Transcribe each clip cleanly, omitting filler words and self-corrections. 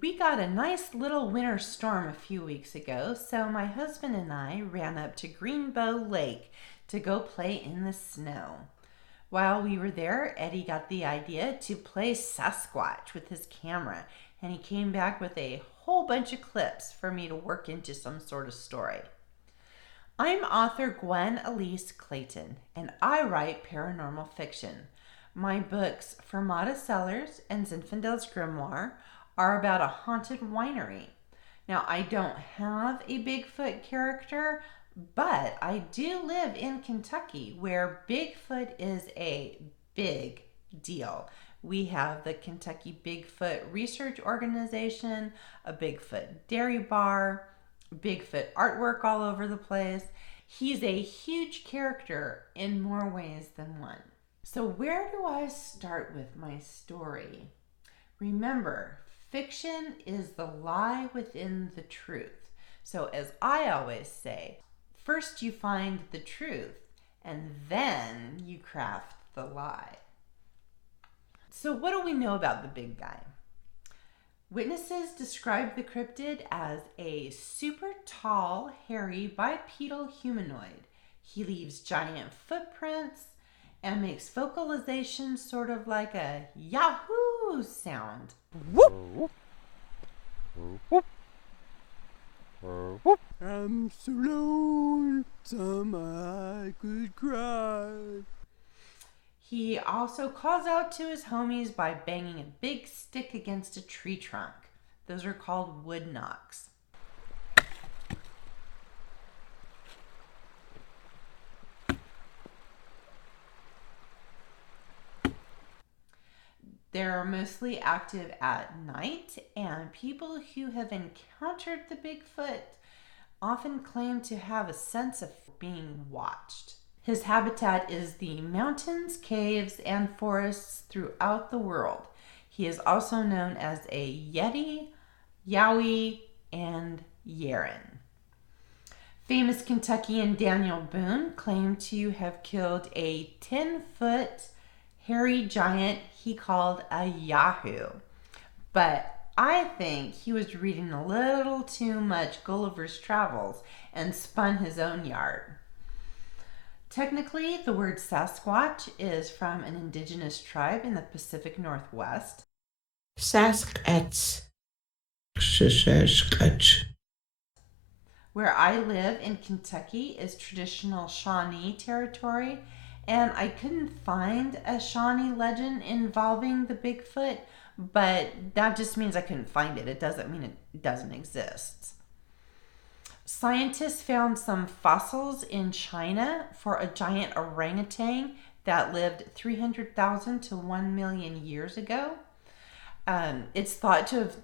We got a nice little winter storm a few weeks ago, so my husband and I ran up to Greenbo Lake to go play in the snow. While we were there, Eddie got the idea to play Sasquatch with his camera, and he came back with a whole bunch of clips for me to work into some sort of story. I'm author Gwen Alyce Clayton, and I write paranormal fiction. My books, Fermata, Cellars, and Zinfandel's Grimoire, are about a haunted winery. Now, I don't have a Bigfoot character, but I do live in Kentucky where Bigfoot is a big deal. We have the Kentucky Bigfoot Research Organization, a Bigfoot Dairy Bar, Bigfoot artwork all over the place. He's a huge character in more ways than one. So where do I start with my story? Remember, fiction is the lie within the truth. So as I always say, first you find the truth and then you craft the lie. So what do we know about the big guy? Witnesses describe the cryptid as a super tall, hairy, bipedal humanoid. He leaves giant footprints and makes vocalizations sort of like a Yahoo sound. Whoop! Whoop! Whoop! I'm so lonesome I could cry. He also calls out to his homies by banging a big stick against a tree trunk. Those are called wood knocks. They're mostly active at night, and people who have encountered the Bigfoot often claim to have a sense of being watched. His habitat is the mountains, caves, and forests throughout the world. He is also known as a Yeti, Yowie, and Yeren. Famous Kentuckian Daniel Boone claimed to have killed a 10-foot hairy giant he called a Yahoo. But I think he was reading a little too much Gulliver's Travels and spun his own yarn. Technically, the word Sasquatch is from an indigenous tribe in the Pacific Northwest. Sasquatch. Sasquatch. Where I live in Kentucky is traditional Shawnee territory, and I couldn't find a Shawnee legend involving the Bigfoot, but that just means I couldn't find it. It doesn't mean it doesn't exist. Scientists found some fossils in China for a giant orangutan that lived 300,000 to 1 million years ago. It's thought to have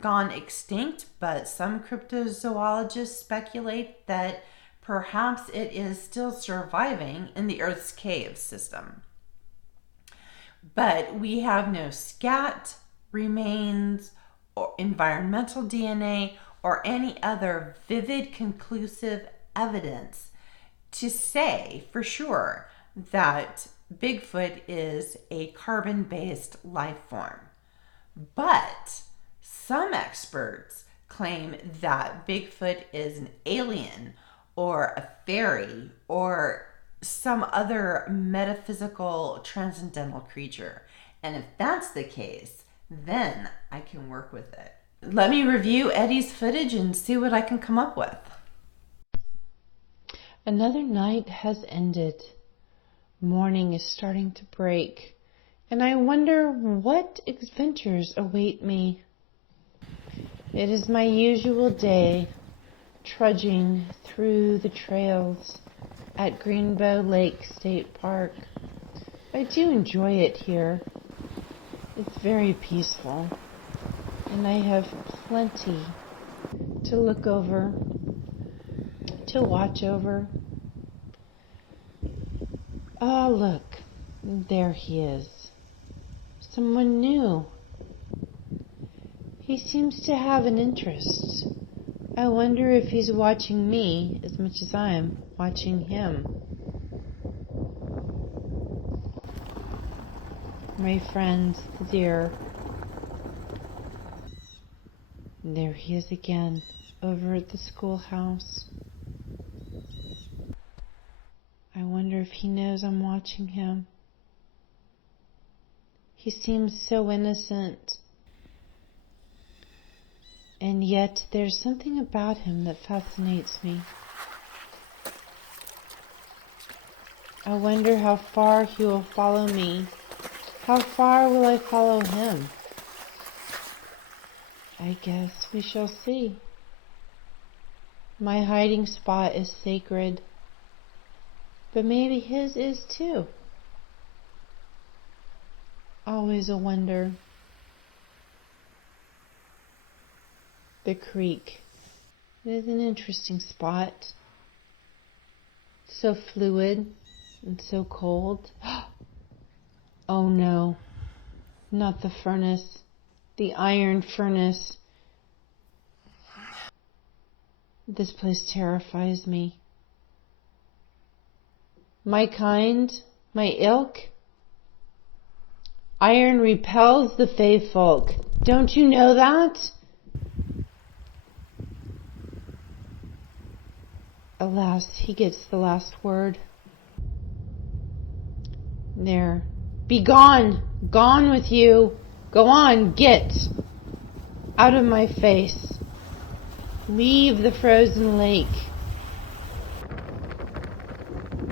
gone extinct, but some cryptozoologists speculate that perhaps it is still surviving in the Earth's cave system. But we have no scat remains or environmental DNA or any other vivid, conclusive evidence to say for sure that Bigfoot is a carbon-based life form. But some experts claim that Bigfoot is an alien or a fairy or some other metaphysical transcendental creature. And if that's the case, then I can work with it. Let me review Eddie's footage and see what I can come up with. Another night has ended. Morning is starting to break, and I wonder what adventures await me. It is my usual day, trudging through the trails at Greenbo Lake State Park. I do enjoy it here. It's very peaceful, and I have plenty to look over, to watch over. Ah, look, there he is. Someone new. He seems to have an interest. I wonder if he's watching me as much as I'm watching him. My friends, dear, There he is again, over at the schoolhouse. I wonder if he knows I'm watching him. He seems so innocent. And yet there's something about him that fascinates me. I wonder how far he will follow me. How far will I follow him? I guess we shall see. My hiding spot is sacred, but maybe his is too. Always a wonder. The creek. It is an interesting spot. So fluid and so cold. Oh no, not the furnace. The iron furnace. This place terrifies me. My kind, my ilk. Iron repels the fae folk. Don't you know that? Alas, he gets the last word. There. Be gone! Gone with you! Go on, get! Out of my face. Leave the frozen lake.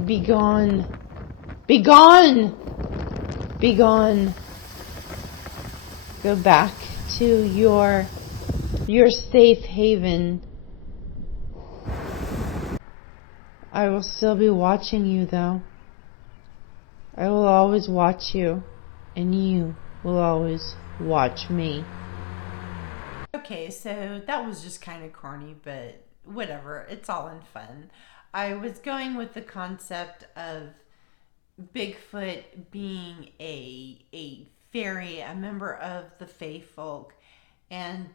Be gone. Be gone! Be gone. Go back to your safe haven. I will still be watching you, though. I will always watch you, and you will always watch me. Okay, so that was just kind of corny, but whatever. It's all in fun. I was going with the concept of Bigfoot being a fairy, a member of the fae folk, and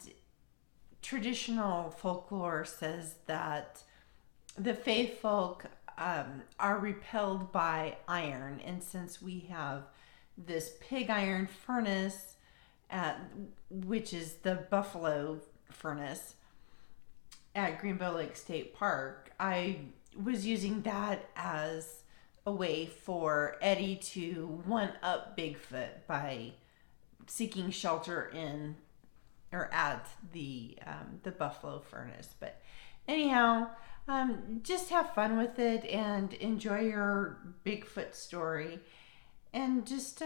traditional folklore says that the fae folk are repelled by iron, and since we have this pig iron furnace, which is the buffalo furnace at Greenbo Lake State Park, I was using that as a way for Eddie to one up Bigfoot by seeking shelter in or at the buffalo furnace. But anyhow, just have fun with it and enjoy your Bigfoot story. And just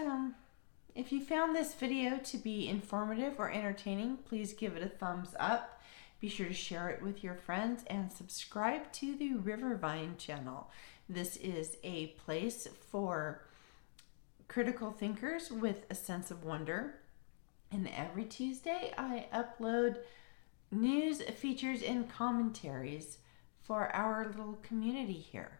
if you found this video to be informative or entertaining, please give it a thumbs up. Be sure to share it with your friends and subscribe to the Rivervine channel. This is a place for critical thinkers with a sense of wonder. And every Tuesday I upload news, features, and commentaries for our little community here.